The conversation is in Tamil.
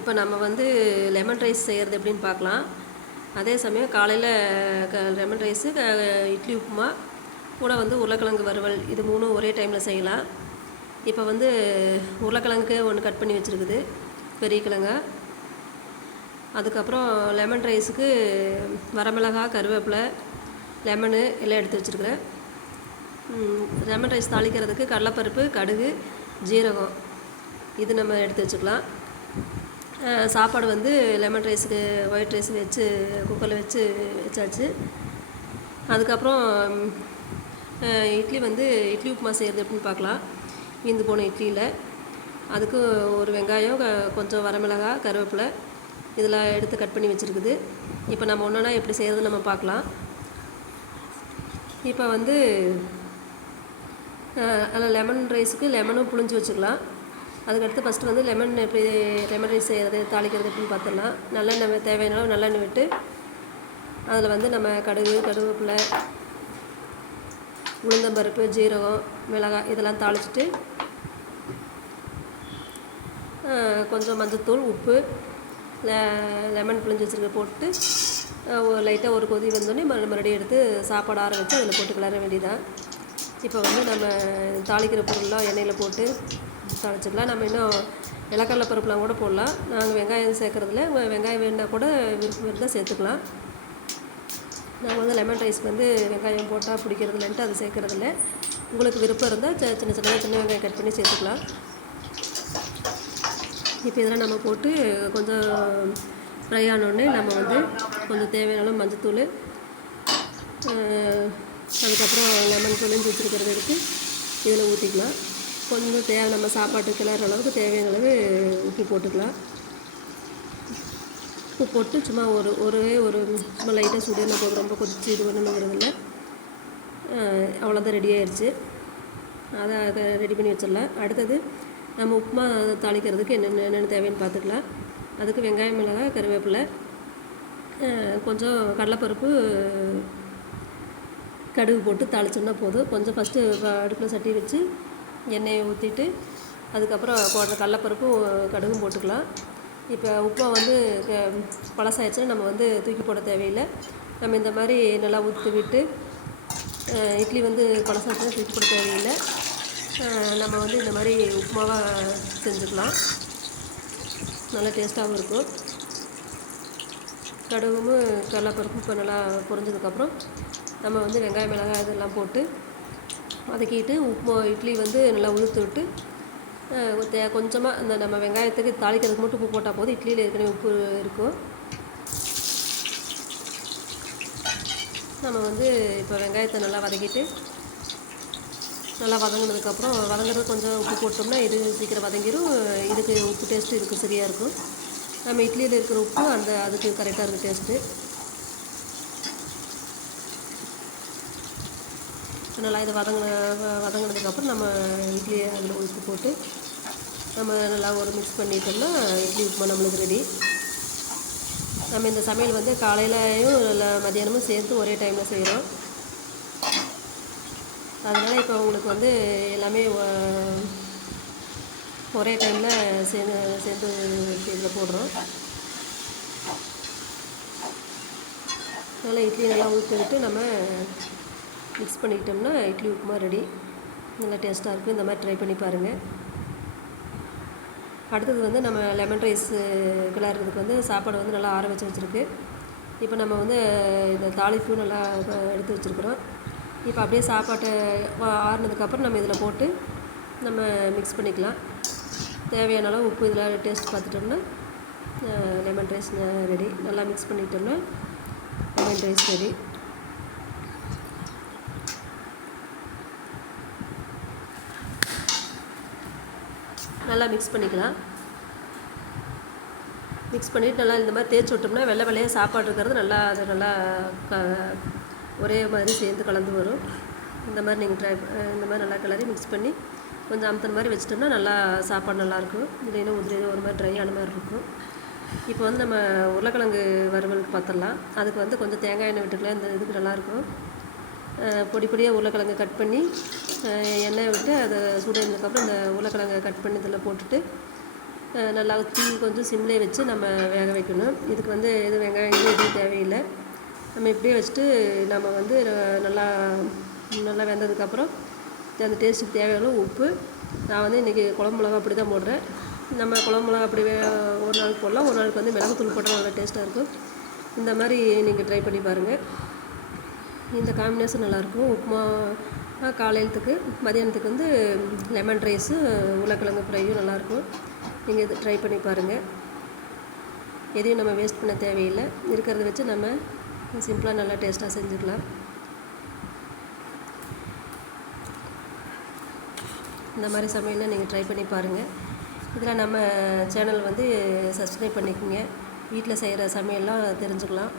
இப்போ நம்ம வந்து லெமன் ரைஸ் செய்கிறது எப்படின்னு பார்க்கலாம். அதே சமயம் காலையில் க லெமன் ரைஸு க இட்லி உப்புமா கூட வந்து உருளைக்கிழங்கு வறுவல் இது மூணும் ஒரே டைமில் செய்யலாம். இப்போ வந்து உருளைக்கிழங்கு ஒன்று கட் பண்ணி வச்சுருக்குது பெரிய கிழங்கா. அதுக்கப்புறம் லெமன் ரைஸுக்கு வரமிளகா கருவேப்பிலை லெமனு எல்லாம் எடுத்து வச்சுருக்குறேன். லெமன் ரைஸ் தாளிக்கிறதுக்கு கடலைப்பருப்பு கடுகு ஜீரகம் இது நம்ம எடுத்து வச்சுக்கலாம். சாப்பாடு வந்து லெமன் ரைஸுக்கு ஒயிட் ரைஸ் வச்சு குக்கரில் வச்சு வச்சாச்சு. அதுக்கப்புறம் இட்லி வந்து இட்லி உப்புமா செய்கிறது எப்படின்னு பார்க்கலாம். மீந்து போன இட்லியில். அதுக்கு ஒரு வெங்காயம் கொஞ்சம் வரமிளகா கருவேப்பிலை இதெல்லாம் எடுத்து கட் பண்ணி வச்சுருக்குது. இப்போ நம்ம ஒன்றா எப்படி செய்கிறது நம்ம பார்க்கலாம். இப்போ வந்து அதில் லெமன் ரைஸுக்கு லெமனும் புழிஞ்சு வச்சுக்கலாம். அதுக்கடுத்து ஃபஸ்ட்டு வந்து லெமன் எப்படி லெமன் ரைஸ் செய்கிறது தாளிக்கிறது எப்படின்னு பார்த்துடலாம் நல்லெண்ணெய் தேவையான அளவு நல்லெண்ணெய் விட்டு அதில் வந்து நம்ம கடுகு கருவேப்பிலை உளுந்தம்பருப்பு ஜீரகம் மிளகாய் இதெல்லாம் தாளிச்சிட்டு கொஞ்சம் மஞ்சத்தூள் உப்பு லெமன் புளிஞ்சு வச்சுருக்க போட்டு லைட்டாக ஒரு கொதி வந்தோடனே மறு மறுபடியும் எடுத்து சாப்பாடு ஆற வச்சு அதில் போட்டு கிளற வேண்டியதான் இப்போ வந்து நம்ம தாளிக்கிற பொருள்லாம் எண்ணெயில் போட்டு தாளிச்சுக்கலாம் நம்ம இன்னும் இலக்கடல பருப்புலாம் கூட போடலாம். நாங்கள் வெங்காயம் சேர்க்குறதுல வெங்காயம் வேணுன்னா கூட விருப்பம் இருந்தால் சேர்த்துக்கலாம். நாங்கள் வந்து லெமன் ரைஸ் வந்து வெங்காயம் போட்டால் பிடிக்கிறதுலன்ட்டு அது சேர்க்குறதில்ல. உங்களுக்கு விருப்பம் இருந்தால் சின்ன சின்ன சின்ன வெங்காயம் கட் பண்ணி சேர்த்துக்கலாம். இப்போ இதெல்லாம் நம்ம போட்டு கொஞ்சம் ஃப்ரை ஆனோடனே நம்ம வந்து கொஞ்சம் தேவையான மஞ்சத்தூள் அதுக்கப்புறம் லெமன் தூள் வச்சுருக்கிறத எடுத்து இதில் ஊற்றிக்கலாம் கொஞ்சம் தேவை நம்ம சாப்பாட்டுக்கு கிளற அளவுக்கு தேவையான அளவு உப்பு போட்டுக்கலாம். உப்பு போட்டு சும்மா ஒரு ஒரே ஒரு சும்மா லைட்டாக சுடுன போதும் ரொம்ப கொதிச்சு இது பண்ணணுங்கிறதில்ல அவ்வளோதான் ரெடி ஆயிடுச்சு அதை அதை ரெடி பண்ணி வச்சிடலாம். அடுத்தது நம்ம உப்புமா தாளிக்கிறதுக்கு என்னென்ன என்னென்ன தேவைன்னு பார்த்துக்கலாம். அதுக்கு வெங்காயம் மிளகாய் கருவேப்பிலை கொஞ்சம் கடலைப்பருப்பு கடுகு போட்டு தாளிச்சோம்னா போதும். கொஞ்சம் ஃபஸ்ட்டு அடுப்பில் சட்டி வச்சு எண்ணெயை ஊற்றிட்டு அதுக்கப்புறம் போடுற கடலப்பருப்பும் கடுகும் போட்டுக்கலாம். இப்போ உப்பை வந்து க- பழசாயிடுச்சுன்னா நம்ம வந்து தூக்கி போட தேவையில்லை. நம்ம இந்த மாதிரி நல்லா ஊற்றி விட்டு இட்லி வந்து பழசாச்சுன்னா தூக்கி போட தேவையில்லை. நம்ம வந்து இந்த மாதிரி உப்புமாவாக செஞ்சுக்கலாம். நல்லா டேஸ்ட்டாகவும் இருக்கும். கடுகும் கடலப்பருப்பும் இப்போ நல்லா பொரிஞ்சதுக்கப்புறம் நம்ம வந்து வெங்காயம் மிளகாய் இதெல்லாம் போட்டு வதக்கிட்டு உப்பு இட்லி வந்து நல்லா உளுத்து விட்டு கொஞ்சமாக அந்த நம்ம வெங்காயத்துக்கு தாளிக்கிறதுக்கு மட்டும் உப்பு போட்டால் போதும். இட்லியில் ஏற்கனவே உப்பு இருக்கும். நம்ம வந்து இப்போ வெங்காயத்தை நல்லா வதக்கிட்டு நல்லா வதங்கினதுக்கப்புறம் வதங்குறது கொஞ்சம் உப்பு போட்டோம்னா இது சீக்கிரம் வதங்கிடும் இதுக்கு உப்பு டேஸ்ட்டு இதுக்கு சரியாக இருக்கும். நம்ம இட்லியில் இருக்கிற உப்பு அந்த அதுக்கு கரெக்டாக இருக்குது டேஸ்ட்டு நல்லா இதை வதங்கின வதங்கினதுக்கப்புறம் நம்ம இட்லியை அதில் உப்பு போட்டு நம்ம நல்லா ஒரு மிக்ஸ் பண்ணிட்டோம்னா இட்லி உப்புமா நம்மளுக்கு ரெடி நம்ம இந்த சமையல் வந்து காலையிலையும் இல்லை மதியானமும் சேர்த்து ஒரே டைமில் செய்கிறோம் அதனால் இப்போ உங்களுக்கு வந்து எல்லாமே ஒரே டைமில் சேர்ந்து சேர்ந்து இதில் போடுறோம். நல்லா இட்லி நல்லா ஊற்றி விட்டு நம்ம மிக்ஸ் பண்ணிக்கிட்டோம்னா இட்லி உப்புமா ரெடி நல்லா டேஸ்ட்டாக இருக்கும். இந்த மாதிரி ட்ரை பண்ணி பாருங்கள் அடுத்தது வந்து நம்ம லெமன் ரைஸ் கிளறதுக்கு வந்து சாப்பாடு வந்து நல்லா ஆற வச்சு வச்சுருக்கு. இப்போ நம்ம வந்து இந்த தாளிப்பும் நல்லா எடுத்து வச்சுருக்குறோம். இப்போ அப்படியே சாப்பாட்டை ஆறுனதுக்கப்புறம் நம்ம இதில் போட்டு நம்ம மிக்ஸ் பண்ணிக்கலாம். தேவையான அளவு உப்பு இதில் டேஸ்ட் பார்த்துட்டோம்னா லெமன் ரைஸ் ரெடி நல்லா மிக்ஸ் பண்ணிட்டோம்னா லெமன் ரைஸ் ரெடி நல்லா மிக்ஸ் பண்ணிக்கலாம். மிக்ஸ் பண்ணிவிட்டு நல்லா இந்த மாதிரி தேய்ச்சி விட்டோம்னா வெள்ளை வெள்ளையாக சாப்பாடு இருக்கிறது நல்லா அது நல்லா க ஒரே மாதிரி சேர்ந்து கலந்து வரும். இந்த மாதிரி நீங்கள் ட்ரை இந்த மாதிரி நல்லா கிளறி மிக்ஸ் பண்ணி கொஞ்சம் அமுத்தின மாதிரி வச்சிட்டோம்னா நல்லா சாப்பாடு நல்லாயிருக்கும் இல்லைன்னா உதிரியும் ஒரு மாதிரி ட்ரை ஆன மாதிரி இருக்கும். இப்போ வந்து நம்ம உருளைக்கிழங்கு வறுவலுக்கு பார்த்துடலாம். அதுக்கு வந்து கொஞ்சம் தேங்காய் எண்ணெய் விட்டுக்கலாம். இந்த இதுக்கு நல்லாயிருக்கும் பொடி பொடியாக உருளைக்கிழங்கு கட் பண்ணி எண்ணெய் விட்டு அதை சூடானதுக்கப்புறம் இந்த உருளைக்கிழங்கை கட் பண்ணி இதில் போட்டுட்டு நல்லா தீ கொஞ்சம் சிம்லேயே வச்சு நம்ம வேக வைக்கணும். இதுக்கு வந்து எதுவும் வெங்காயம் எதுவும் தேவையில்லை. நம்ம இப்படியே வச்சுட்டு நம்ம வந்து நல்லா நல்லா வெந்ததுக்கப்புறம் அந்த டேஸ்ட்டுக்கு தேவையான உப்பு. நான் வந்து இன்றைக்கி குழம்பு மிளகா அப்படி தான் போடுறேன். நம்ம குழம்பு மிளகா அப்படி வே- ஒரு நாள் போடலாம். ஒரு நாளுக்கு வந்து மிளகுத்தூள் போட்டால் நல்லா டேஸ்ட்டாக இருக்கும். இந்த மாதிரி நீங்கள் ட்ரை பண்ணி பாருங்கள் இந்த காம்பினேஷன் நல்லாயிருக்கும். உப்புமா காலையிலத்துக்கு மதியானத்துக்கு வந்து லெமன் ரைஸு உருளைக்கிழங்கு ஃப்ரையும் நல்லாயிருக்கும். நீங்கள் இது ட்ரை பண்ணி பாருங்கள் எதையும் நம்ம வேஸ்ட் பண்ண தேவையில்லை. இருக்கிறத வச்சு நம்ம சிம்பிளாக நல்லா டேஸ்ட்டாக செஞ்சுக்கலாம். இந்த மாதிரி சமையலில் நீங்கள் ட்ரை பண்ணி பாருங்கள் இதில் நம்ம சேனல் வந்து சப்ஸ்கிரைப் பண்ணிக்கோங்க. வீட்டில் செய்கிற சமையல்லாம் தெரிஞ்சுக்கலாம்.